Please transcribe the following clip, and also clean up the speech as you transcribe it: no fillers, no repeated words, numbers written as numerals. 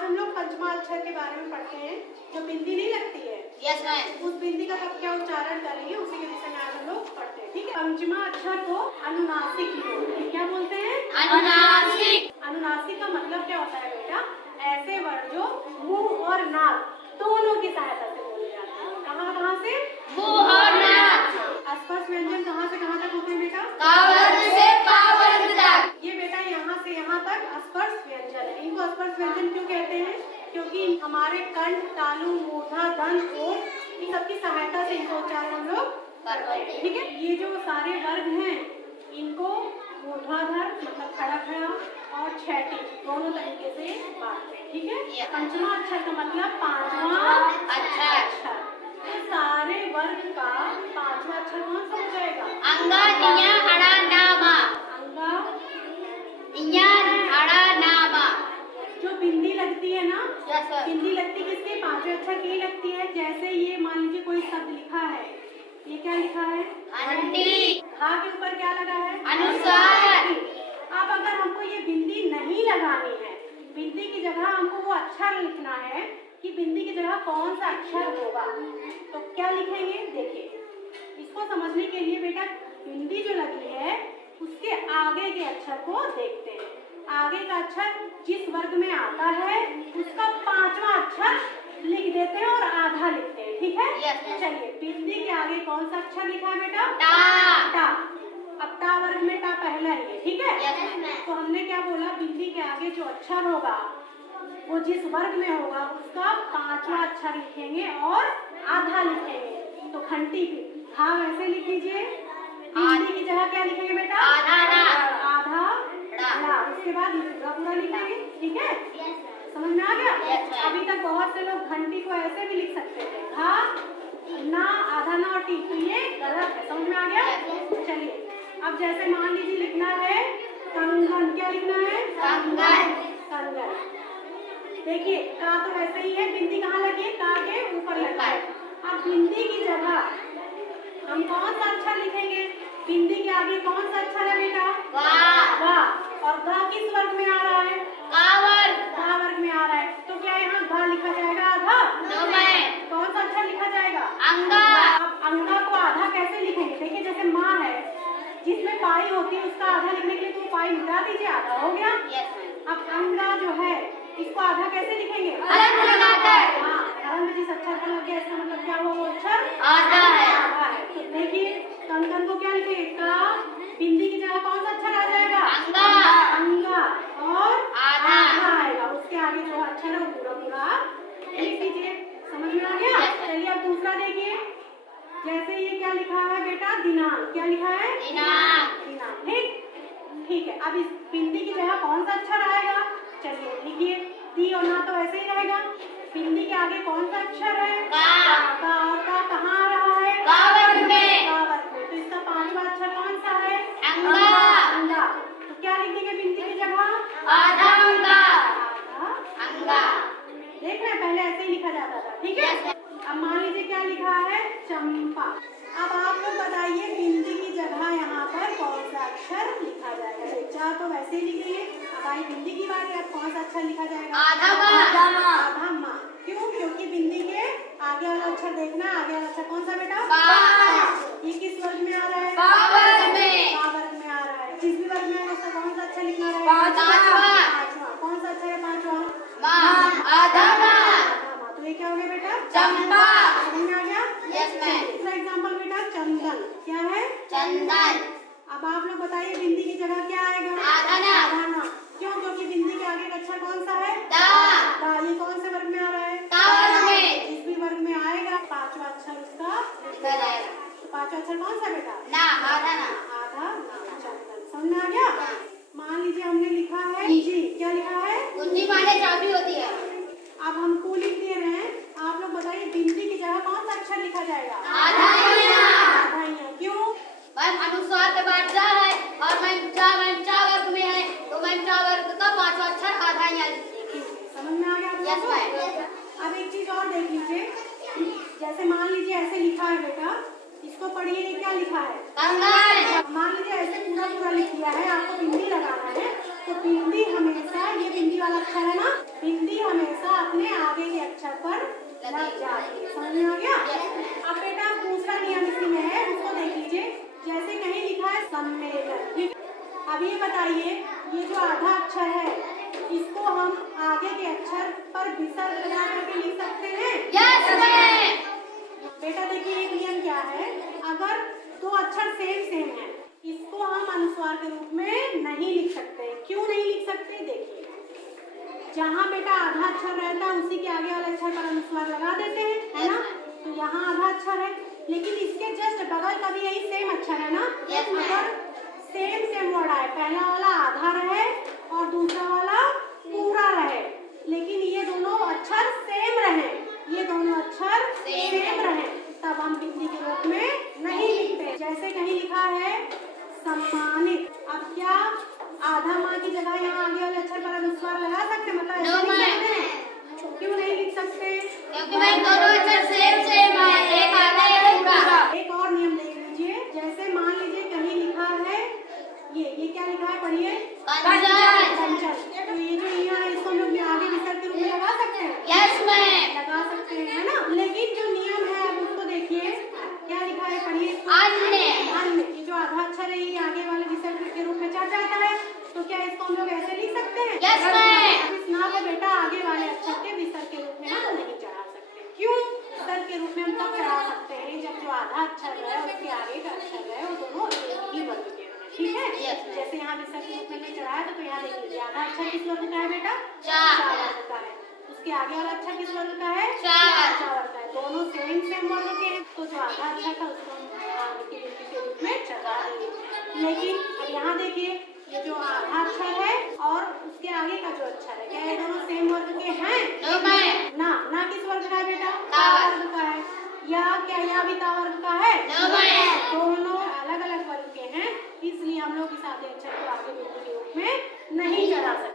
आज हम लोग पंचमाक्षर के बारे में पढ़ते हैं, जो बिंदी नहीं लगती है। Yes ma'am. उस बिंदी का कब क्या उच्चारण करेंगे उसी के विषय में आज हम लोग पढ़ते हैं, ठीक है। पंचमा अक्षर को अनुनासिक बोलते हैं। क्या बोलते हैं? अनुनासिक। अनुनासिक का मतलब क्या होता है बेटा? ऐसे वर्ड जो मुंह और नाक दोनों की सहायता से बोले जाते हैं। कहाँ से? मुंह और नाक। स्पर्श व्यंजन कहाँ से कहाँ तक होते हैं बेटा? क वर्ग से प वर्ग तक। ये बेटा यहाँ से यहाँ तक स्पर्श व्यंजन है। इनको स्पर्श व्यंजन क्यों कहते हैं? क्योंकि हमारे कंठ, तालु, मूर्धा, दंत, ओठ इन सबकी सहायता से इनका उच्चारण हम लोग करते हैं, ठीक है। ये जो सारे वर्ग हैं इनको ऊर्ध्वाधर मतलब खड़ा खड़ा और क्षैतिज दोनों तरीके से बांटते हैं, ठीक है। पंचमा अक्षर का मतलब पांचवा अक्षर। तो सारे वर्ग का पांचवा अक्षर कौन सा हो जाएगा? अंगा निया अड़ा नामा। अंगा निया अड़ा नामा। जो बिंदी लगती है ना, यस सर। बिंदी लगती किसके? पांचवें अक्षर की लगती है। जैसे ये मान लीजिए कोई शब्द लिखा है, ये क्या लिखा है? अंटी। हा के ऊपर क्या लगा है? अनुसार। अब अगर हमको ये बिंदी नहीं लगानी है, बिंदी की जगह हमको वो अक्षर लिखना है कि बिंदी की जगह कौन सा अक्षर होगा, तो क्या लिखेंगे? देखिए, इसको समझने के लिए बेटा बिंदी जो लगी है उसके आगे के अक्षर को देखते हैं। आगे का अक्षर जिस वर्ग में आता है उसका पांचवा अक्षर लिख देते हैं और आधा लिखते हैं, ठीक है। चलिए, बिंदी के आगे कौन सा अक्षर लिखा है बेटा? टा। टा। अब टा वर्ग में टा पहला ही है, ठीक है। यस। तो हमने क्या बोला? बिंदी के आगे जो अक्षर होगा वो जिस वर्ग में होगा उसका पांचवा अक्षर लिखेंगे और आधा लिखेंगे। तो खंटी हाँ वैसे लिख लीजिए। बिंदी की जगह क्या लिखेंगे बेटा? आधा रा। आधा रा। उसके बाद पूरा लिखेंगे, ठीक है। समझ में आ गया? अभी तक बहुत से लोग घंटी को ऐसे भी लिख सकते थे, हाँ ना आधा ना और टी, तो ये गलत है। समझ में आ गया? चलिए, अब जैसे मान लीजिए लिखना है कंगन। क्या लिखना है? कंगन। कंगन। देखिए, का तो वैसे ही है, बिंदी कहाँ लगी है? का के ऊपर लगा है। अब बिंदी की जगह हम कौन सा अक्षर लिखेंगे? बिंदी के आगे कौन सा अक्षर है बेटा? वाह। और गा किस वर्ग में आ रहा है? गा वर्ग में आ रहा है। तो क्या यहाँ गा लिखा जाएगा आधा? कौन सा अक्षर लिखा जाएगा? अंगा। अब अंगा को आधा कैसे लिखेंगे? देखिए, जैसे माँ है जिसमें पाई होती है उसका आधा लिखने के लिए तो पाई मिटा दीजिए, आधा हो गया। अब अंगा जो है इसको आधा कैसे लिखेंगे? अलग लगाकर। हाँ, अलग जिस अक्षर का लग गया इसका मतलब क्या हुआ? वो अक्षर आधा है। आधा है। तो देखिए, कंगन को क्या लिखेंगे? का। बिंदी की जगह कौन सा अक्षर आ जाएगा? अंगा और आधा आएगा। उसके आगे जो अक्षर है वो पूरा पूरा लिख दीजिए। समझ में आ गया? चलिए, अब दूसरा देखिए। जैसे ये क्या लिखा है बेटा? दिनांक। क्या लिखा है? दिनांक। ठीक है। अब इस बिंदी की जगह कौन सा अक्षर आएगा? चलिए लिखिए। दी और ना तो ऐसे ही रहेगा। बिंदी के आगे कौन सा अक्षर है? का। और का कहाँ आ रहा है? का वर्ग में। का वर्ग में। तो इसका पांचवा अक्षर कौन सा है? अंगा। तो क्या लिखेंगे बिंदी की जगह? आधा अंगा। अंगा। देख रहे हैं, पहले ऐसे ही लिखा जाता था, ठीक है। अब मान लीजिए क्या लिखा है? चंपा। अब आप लोग बताइए बिंदी की जगह यहाँ पर कौन सा अक्षर लिखा जाएगा? चार तो वैसे ही लिखेंगे। अब आई बिंदी की बात है, अब कौन सा अक्षर लिखा जाएगा? आधा माँ। क्यों? क्योंकि बिंदी के आगे वाला अक्षर देखना, आगे वाला अक्षर कौन सा बेटा? ये किस वर्ग में आ रहा है? का वर्ग में। का वर्ग में आ रहा है। जिस भी वर्ग में आएगा उसका कौन सा अक्षर लिखना है? पांचवा। कौन सा अक्षर है पांचवा? आधा माँ। तो ये क्या हो गया बेटा? चंपा। समझ में आ गया? Yes ma'am. दूसरा एग्जाम्पल बेटा चंदन। क्या है? चंदन। अब आप लोग बताइए बिंदी की जगह क्या आएगा? आधा ना। क्यों? क्योंकि बिंदी के आगे का अक्षर कौन सा है? दा। ये कौन से वर्ग में आ रहा है? का वर्ग में। जिस भी वर्ग में आएगा पांचवा अक्षर उसका लिखा जाएगा। तो पांचवा अक्षर कौन सा बेटा? आधा ना। चंदन। समझ में आ गया? मान लीजिए हमने लिखा है जी। क्या लिखा है? कुंजी माने चाबी होती है। अब हम को लिख दे रहे हैं। आप लोग बताइए बिंदी की जगह कौन सा अक्षर लिखा जाएगा? आधा क्यों? मैम अनुस्वार के बाद जा है और मैम चा वर्ग में है तो मैम चा वर्ग का पांचवा अक्षर आधा यहाँ लिखिए। समझ में आ गया? Yes ma'am. अब एक चीज और देख लीजिए। जैसे मान लीजिए ऐसे लिखा है बेटा, इसको पढ़िए। ये क्या लिखा है? कंगन। मान लीजिए ऐसे पूरा पूरा लिख दिया है, आपको बिंदी लगाना है। तो बिंदी हमेशा, ये बिंदी वाला अक्षर है ना, बिंदी हमेशा अब ये बताइए, ये जो आधा अक्षर है इसको हम आगे के अक्षर पर विसर्ग लगा करके लिख सकते हैं? Yes ma'am. बेटा देखिए, एक नियम क्या है, अगर दो अक्षर सेम है इसको हम अनुस्वार के रूप में नहीं लिख सकते। क्यों नहीं लिख सकते? देखिए, जहाँ बेटा आधा अक्षर रहता है उसी के आगे वाले अक्षर पर अनुस्वार लगा देते हैं, है ना? तो यहाँ आधा अक्षर है, लेकिन इसके जस्ट बगल का भी यही सेम अक्षर है ना? अगर सेम वर्ड आए, पहला वाला आधा रहे और दूसरा वाला पूरा रहे, लेकिन ये दोनों अक्षर सेम रहे, ये दोनों अक्षर सेम रहे, तब हम बिंदी के रूप में नहीं लिखते। जैसे कहीं लिखा है सम्मानित, अब क्या आधा माँ की जगह यहाँ आगे वाले अक्षर पर अनुस्वार लगा सकते? मतलब ऐसे लिख सकते हैं? क्यों नहीं लिख सकते? क्योंकि मैम दोनों अक्षर सेम है, एक आधा एक पूरा। एक और नियम देख लीजिए, जैसे मान लीजिए कहीं लिखा है ये क्या लिखा है, पढ़िए, कंचन। तो ये जो यहाँ है इसको हम लोग आगे विसर्ग के रूप में लगा सकते हैं? Yes ma'am. लगा सकते हैं, है ना? लेकिन जो नियम है अब उसको देखिए, क्या लिखा है, पढ़िए, अन्य। ये जो आधा अक्षर है ये आगे वाले विसर्ग के रूप में चढ़ जाता है, तो क्या इसको हम लोग ऐसे लिख सकते हैं? Yes ma'am. इस ना को बेटा आगे वाले अक्षर के विसर्ग के रूप में हम नहीं चढ़ा सकते। क्यों? विसर्ग के रूप में हम तब चढ़ा सकते हैं जब जो आधा अक्षर है उसके आगे का अक्षर है वो दोनों एक ही वर्ग के हैं, ठीक है? जैसे यहाँ विसर्ग के रूप में चढ़ाया तो यहाँ देख लीजिए, आधा अक्षर किस वर्ग का है बेटा? चार वर्ग का है। उसके आगे वाला अक्षर किस वर्ग का है? चार वर्ग का है। दोनों सेम वर्ग के हैं, तो जो आधा अक्षर था उसको हम आगे की गिनती के रूप में चढ़ा देंगे। लेकिन अब यहाँ देखिए, ये जो आधा अक्षर है और उसके आगे का जो अक्षर है, क्या ये दोनों सेम वर्ग के हैं? ना किस वर्ग का है बेटा? ता वर्ग का है। या क्या यह भी ता वर्ग का है? दोनों अलग अलग वर्ग के हैं, इसलिए हम लोग इस आधे अक्षर को आगे गिनती के रूप में नहीं चढ़ा सकते।